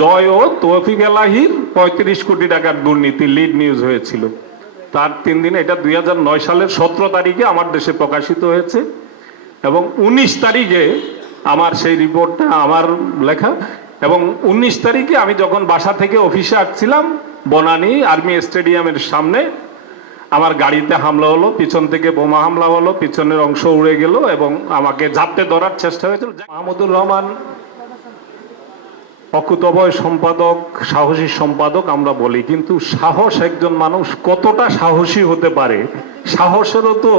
জয় ও তৌফিক এলাহির ৩৫ কোটি টাকার দুর্নীতি লিড নিউজ হয়েছিল। তার ৩ দিন, এটা ২০০৯ সালের ১৭ তারিখে আমার দেশে প্রকাশিত হয়েছে এবং ১৯ তারিখে আমার সেই রিপোর্টটা আমার লেখা। এবং ১৯ তারিখে আমি যখন বাসা থেকে অফিসে আসছিলাম, বনানী আর্মি স্টেডিয়ামের সামনে আমার গাড়িতে হামলা হলো, পিছন থেকে বোমা হামলা হলো, পিছনের অংশ উড়ে গেল এবং আমাকে ঝাপটে ধরার চেষ্টা হয়েছিল। মাহমুদুর রহমান অকুতভয় সম্পাদক, সাহসী সম্পাদক আমরা বলি, কিন্তু সাহস একজন মানুষ কতটা সাহসী হতে পারে, সাহসেরও তো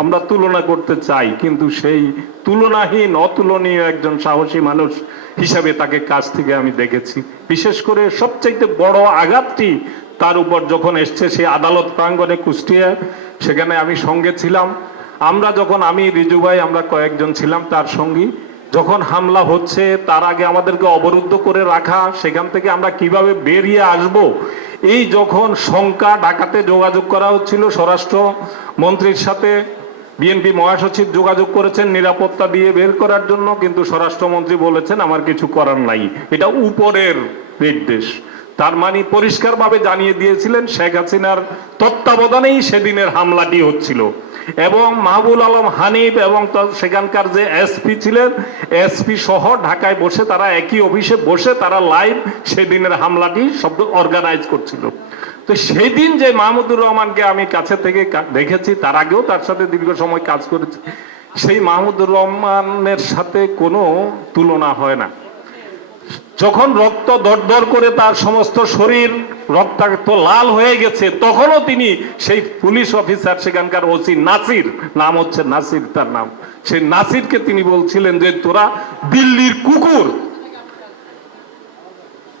আমরা তুলনা করতে চাই, কিন্তু সেই তুলনাহীন অতুলনীয় একজন সাহসী মানুষ হিসাবে তাকে কাছ থেকে আমি দেখেছি। বিশেষ করে সবচাইতে বড় আঘাতটি তার উপর যখন এসছে সেই আদালত প্রাঙ্গণে কুষ্টিয়া, সেখানে আমি সঙ্গে ছিলাম। আমরা যখন, আমি রিজু ভাই, আমরা কয়েকজন ছিলাম তার সঙ্গী, যখন হামলা হচ্ছে তার আগে আমাদেরকে অবরুদ্ধ করে রাখা, সেখান থেকে আমরা কিভাবে বেরিয়ে আসব, এই যখন শঙ্কা, ঢাকাতে যোগাযোগ করা হচ্ছিল স্বরাষ্ট্র মন্ত্রীর সাথে, বিএনপি মহাসচিব যোগাযোগ করেছেন নিরাপত্তা দিয়ে বের করার জন্য, কিন্তু স্বরাষ্ট্রমন্ত্রী বলেছেন আমার কিছু করার নাই, এটা উপরের নির্দেশ। তার মানে পরিষ্কারভাবে জানিয়ে দিয়েছিলেন শেখ হাসিনার তত্ত্বাবধানেই সেদিনের হামলাটি হচ্ছিল। এবং মাহবুল আলম হানিফ এবং সেখানকার যে এসপি ছিলেন, এসপি সহ ঢাকায় বসে তারা একই অফিসে বসে তারা লাইভ সেদিনের হামলাটি শব্দ অর্গানাইজ করছিল। তো সেই দিন যে মাহমুদুর রহমানকে আমি কাছে থেকে দেখেছি, তার আগেও তার সাথে দীর্ঘ সময় কাজ করেছি, সেই মাহমুদুর রহমানের সাথে কোনো তুলনা হয় না। যখন রক্ত দরদর করে তার সমস্ত শরীর রক্তাক্ত লাল হয়ে গেছে, তখনও তিনি সেই পুলিশ অফিসার, সেখানকার ওসি নাসির, নাম হচ্ছে নাসির তার নাম, সেই নাসিরকে তিনি বলছিলেন যে তোরা দিল্লির কুকুর,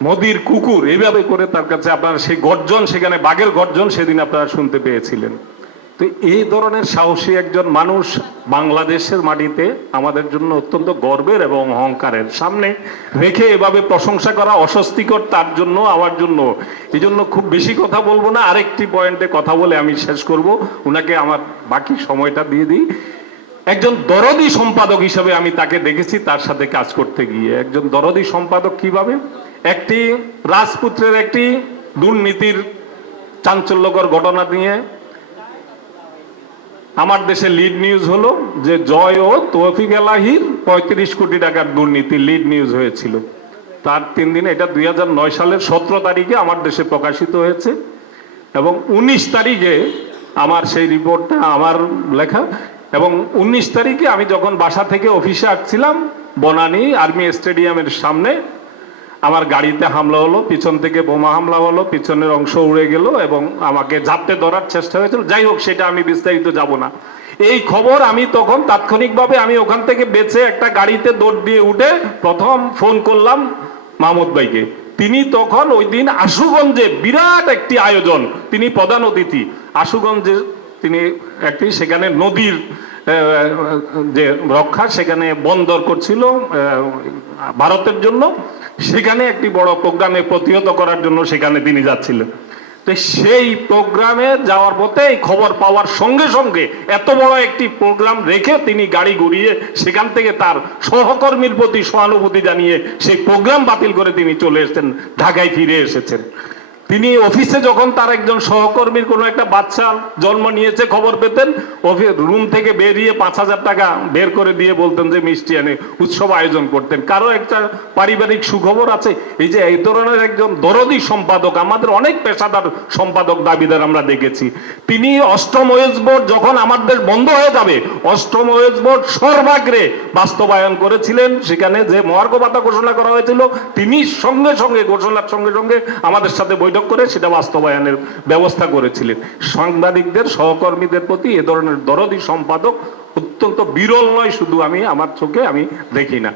মোদির কুকুর, এইভাবে করে তার কাছে আপনার সেই গর্জন, সেখানে বাঘের গর্জন সেদিন আপনারা শুনতে পেয়েছিলেন। তো এই ধরনের সাহসী একজন মানুষ বাংলাদেশের মাটিতে আমাদের জন্য অত্যন্ত গর্বের এবং অহংকারের। সামনে রেখে এভাবে প্রশংসা করা অস্বস্তিকর তার জন্য, আমার জন্য। এই জন্য খুব বেশি কথা বলবো না, আরেকটি পয়েন্টে কথা বলে আমি শেষ করব, উনাকে আমার বাকি সময়টা দিয়ে দিই। একজন দরদি সম্পাদক হিসাবে আমি তাকে দেখেছি, তার সাথে কাজ করতে গিয়ে। একজন দরদি সম্পাদক কিভাবে, একটি রাজপুত্রের একটি দুর্নীতির চাঞ্চল্যকর ঘটনা নিয়ে আমার দেশে লিড নিউজ হলো যে জয় ও তৌফিক এলাহির ৩৫ কোটি টাকার দুর্নীতি লিড নিউজ হয়েছিল। তার ৩ দিন, এটা ২০০৯ সালের ১৭ তারিখে আমার দেশে প্রকাশিত হয়েছে এবং ১৯ তারিখে আমার সেই রিপোর্টটা আমার লেখা। এবং ১৯ তারিখে আমি যখন বাসা থেকে অফিসে আসছিলাম, বনানী আর্মি স্টেডিয়ামের সামনে আমার গাড়িতে হামলা হলো, পিছন থেকে বোমা হামলা হলো, পিছনের অংশ উড়ে গেল এবং আমাকে ঝাপটে ধরার চেষ্টা হয়েছিল। যাই হোক, সেটা আমি বিস্তারিত যাব না। এই খবর আমি তখন তাৎক্ষণিকভাবে আমি ওখান থেকে বেঁচে একটা গাড়িতে দৌড় দিয়ে উঠে প্রথম ফোন করলাম মাহমুদ ভাইকে। তিনি তখন ওই দিন আশুগঞ্জে বিরাট একটি আয়োজন, তিনি প্রধান অতিথি, আশুগঞ্জে তিনি একটি, সেখানে নদীর যে রক্ষা, সেখানে বন্দর করছিল ভারতের জন্য, সেখানে একটি বড় প্রোগ্রামে প্রতিহত করার জন্য সেখানে তিনি যাচ্ছিলেন। তো সেই প্রোগ্রামে যাওয়ার পথে এই খবর পাওয়ার সঙ্গে সঙ্গে এত বড় একটি প্রোগ্রাম রেখে তিনি গাড়ি ঘুরিয়ে সেখান থেকে তার সহকর্মীর প্রতি সহানুভূতি জানিয়ে সেই প্রোগ্রাম বাতিল করে তিনি চলে এসেছেন, ঢাকায় ফিরে এসেছেন। তিনি অফিসে যখন তার একজন সহকর্মীর কোনো একটা বাচ্চা জন্ম নিয়েছে খবর পেতেন, রুম থেকে বেরিয়ে ৫,০০০ টাকা বের করে দিয়ে বলতেন যে মিষ্টি এনে উৎসব আয়োজন করতেন। কারো একটা পারিবারিক সুখবর আছে। এই যে এই ধরনের একজন দরদি সম্পাদক, আমাদের অনেক পেশাদার সম্পাদক দাবিদার আমরা দেখেছি। তিনি অষ্টম ওয়েজ বোর্ড যখন আমাদের বন্ধ হয়ে যাবে, অষ্টম ওয়েজ বোর্ড সর্বাগ্রে বাস্তবায়ন করেছিলেন। সেখানে যে মহার্ঘ ভাতা ঘোষণা করা হয়েছিল, তিনি সঙ্গে সঙ্গে ঘোষণার সঙ্গে সঙ্গে আমাদের সাথে বৈঠক করে সেটা বাস্তবায়নের ব্যবস্থা করেছিলেন। সাংবাদিকদের, সহকর্মীদের প্রতি এ ধরনের দরদি সম্পাদক অত্যন্ত বিরল নয়, শুধু আমি আমার চোখে আমি দেখি না।